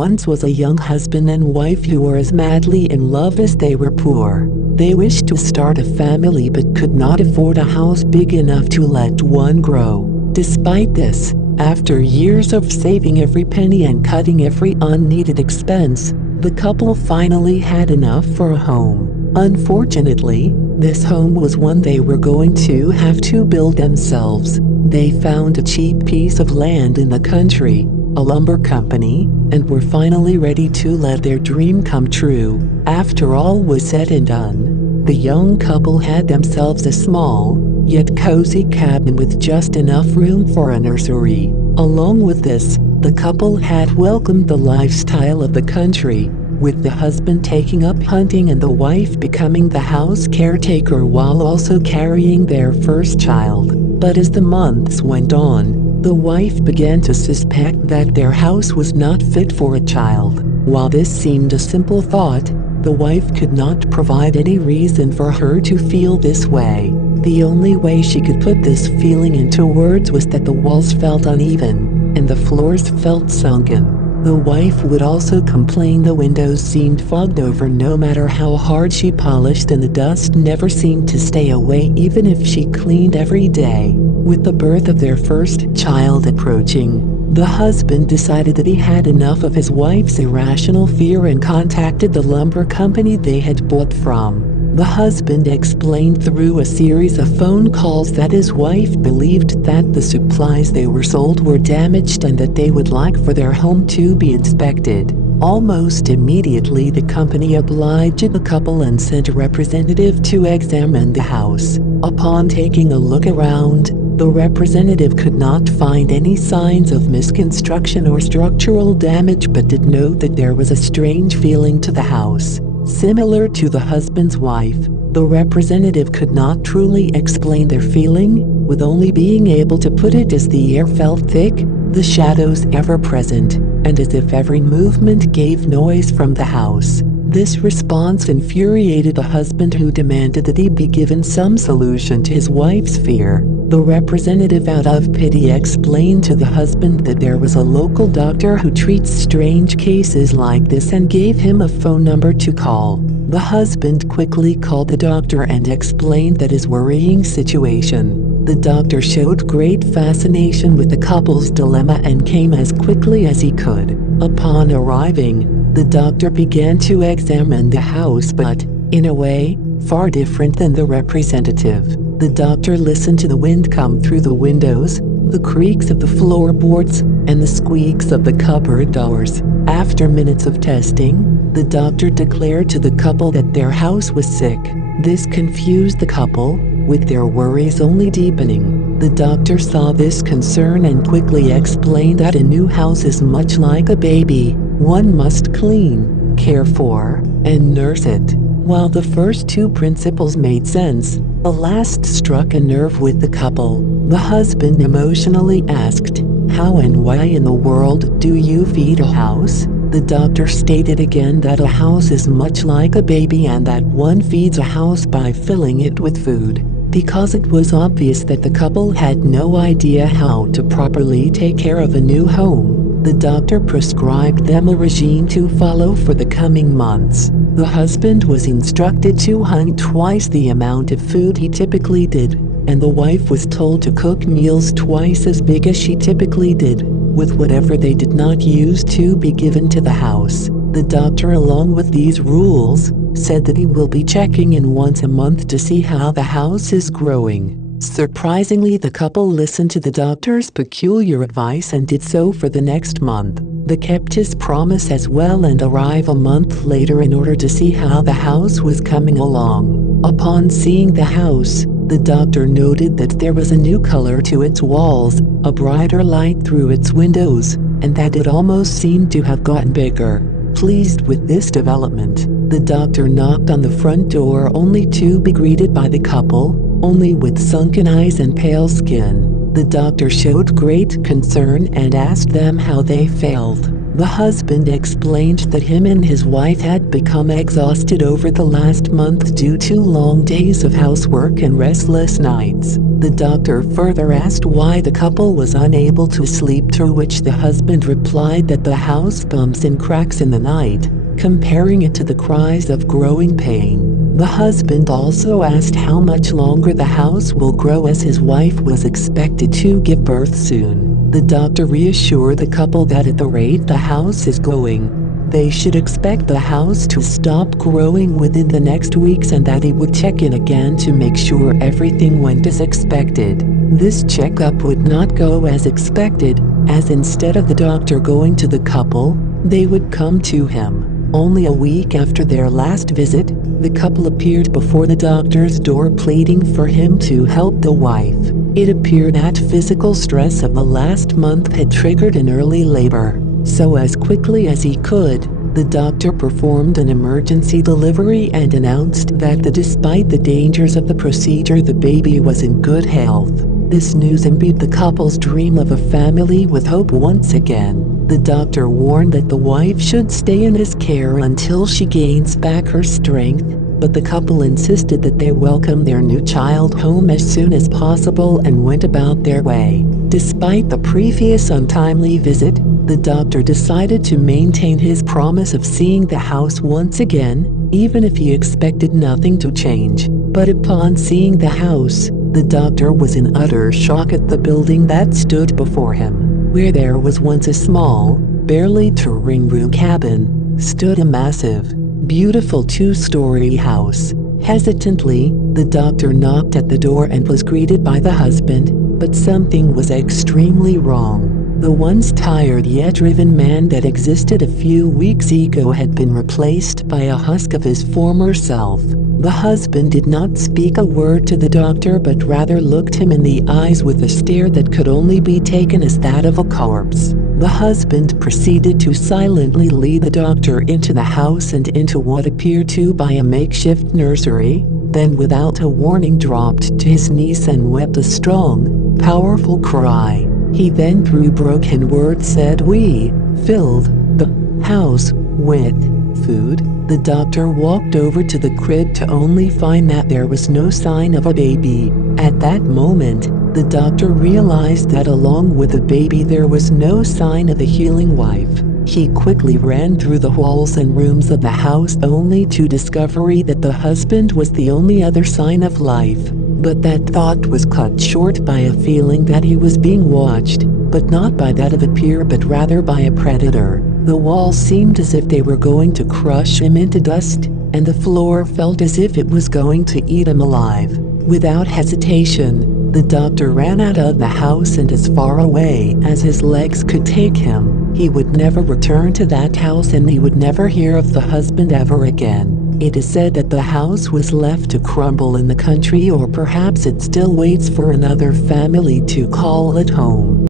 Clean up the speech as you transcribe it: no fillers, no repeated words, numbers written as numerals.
once was a young husband and wife who were as madly in love as they were poor. They wished to start a family but could not afford a house big enough to let one grow. Despite this, after years of saving every penny and cutting every unneeded expense, the couple finally had enough for a home. Unfortunately, this home was one they were going to have to build themselves. They found a cheap piece of land in the country, a lumber company, and were finally ready to let their dream come true. After all was said and done, the young couple had themselves a small, yet cozy cabin with just enough room for a nursery. Along with this, the couple had welcomed the lifestyle of the country, with the husband taking up hunting and the wife becoming the house caretaker while also carrying their first child. But as the months went on, the wife began to suspect that their house was not fit for a child. While this seemed a simple thought, the wife could not provide any reason for her to feel this way. The only way she could put this feeling into words was that the walls felt uneven, and the floors felt sunken. The wife would also complain the windows seemed fogged over no matter how hard she polished, and the dust never seemed to stay away even if she cleaned every day. With the birth of their first child approaching, the husband decided that he had enough of his wife's irrational fear and contacted the lumber company they had bought from. The husband explained through a series of phone calls that his wife believed that the supplies they were sold were damaged and that they would like for their home to be inspected. Almost immediately, the company obliged the couple and sent a representative to examine the house. Upon taking a look around, the representative could not find any signs of misconstruction or structural damage but did note that there was a strange feeling to the house. Similar to the husband's wife, the representative could not truly explain their feeling, with only being able to put it as the air felt thick, the shadows ever present, and as if every movement gave noise from the house. This response infuriated the husband, who demanded that he be given some solution to his wife's fear. The representative, out of pity, explained to the husband that there was a local doctor who treats strange cases like this and gave him a phone number to call. The husband quickly called the doctor and explained that his worrying situation. The doctor showed great fascination with the couple's dilemma and came as quickly as he could. Upon arriving, the doctor began to examine the house, but, in a way, far different than the representative. The doctor listened to the wind come through the windows, the creaks of the floorboards, and the squeaks of the cupboard doors. After minutes of testing, the doctor declared to the couple that their house was sick. This confused the couple, with their worries only deepening. The doctor saw this concern and quickly explained that a new house is much like a baby. One must clean, care for, and nurse it. While the first two principles made sense, the last struck a nerve with the couple. The husband emotionally asked, "How and why in the world do you feed a house?" The doctor stated again that a house is much like a baby and that one feeds a house by filling it with food. Because it was obvious that the couple had no idea how to properly take care of a new home, the doctor prescribed them a regime to follow for the coming months. The husband was instructed to hunt twice the amount of food he typically did, and the wife was told to cook meals twice as big as she typically did, with whatever they did not use to be given to the house. The doctor, along with these rules, said that he will be checking in once a month to see how the house is growing. Surprisingly, the couple listened to the doctor's peculiar advice and did so for the next month. They kept his promise as well and arrived a month later in order to see how the house was coming along. Upon seeing the house, the doctor noted that there was a new color to its walls, a brighter light through its windows, and that it almost seemed to have gotten bigger. Pleased with this development, the doctor knocked on the front door only to be greeted by the couple, only with sunken eyes and pale skin. The doctor showed great concern and asked them how they failed. The husband explained that him and his wife had become exhausted over the last month due to long days of housework and restless nights. The doctor further asked why the couple was unable to sleep, to which the husband replied that the house bumps and cracks in the night, comparing it to the cries of growing pain. The husband also asked how much longer the house will grow, as his wife was expected to give birth soon. The doctor reassured the couple that at the rate the house is going, they should expect the house to stop growing within the next weeks, and that he would check in again to make sure everything went as expected. This checkup would not go as expected, as instead of the doctor going to the couple, they would come to him. Only a week after their last visit, the couple appeared before the doctor's door pleading for him to help the wife. It appeared that physical stress of the last month had triggered an early labor. So as quickly as he could, the doctor performed an emergency delivery and announced that despite the dangers of the procedure, the baby was in good health. This news imbued the couple's dream of a family with hope once again. The doctor warned that the wife should stay in his care until she gains back her strength, but the couple insisted that they welcome their new child home as soon as possible and went about their way. Despite the previous untimely visit, the doctor decided to maintain his promise of seeing the house once again, even if he expected nothing to change. But upon seeing the house, the doctor was in utter shock at the building that stood before him. Where there was once a small, barely touring-room cabin, stood a massive, beautiful two-story house. Hesitantly, the doctor knocked at the door and was greeted by the husband, but something was extremely wrong. The once tired yet driven man that existed a few weeks ago had been replaced by a husk of his former self. The husband did not speak a word to the doctor, but rather looked him in the eyes with a stare that could only be taken as that of a corpse. The husband proceeded to silently lead the doctor into the house and into what appeared to be a makeshift nursery, then without a warning dropped to his knees and wept a strong, powerful cry. He then through broken words said, "We filled the house with food." The doctor walked over to the crib to only find that there was no sign of a baby. At that moment, the doctor realized that along with the baby there was no sign of the healing wife. He quickly ran through the halls and rooms of the house only to discover that the husband was the only other sign of life. But that thought was cut short by a feeling that he was being watched, but not by that of a peer but rather by a predator. The walls seemed as if they were going to crush him into dust, and the floor felt as if it was going to eat him alive. Without hesitation, the doctor ran out of the house and as far away as his legs could take him. He would never return to that house, and he would never hear of the husband ever again. It is said that the house was left to crumble in the country, or perhaps it still waits for another family to call it home.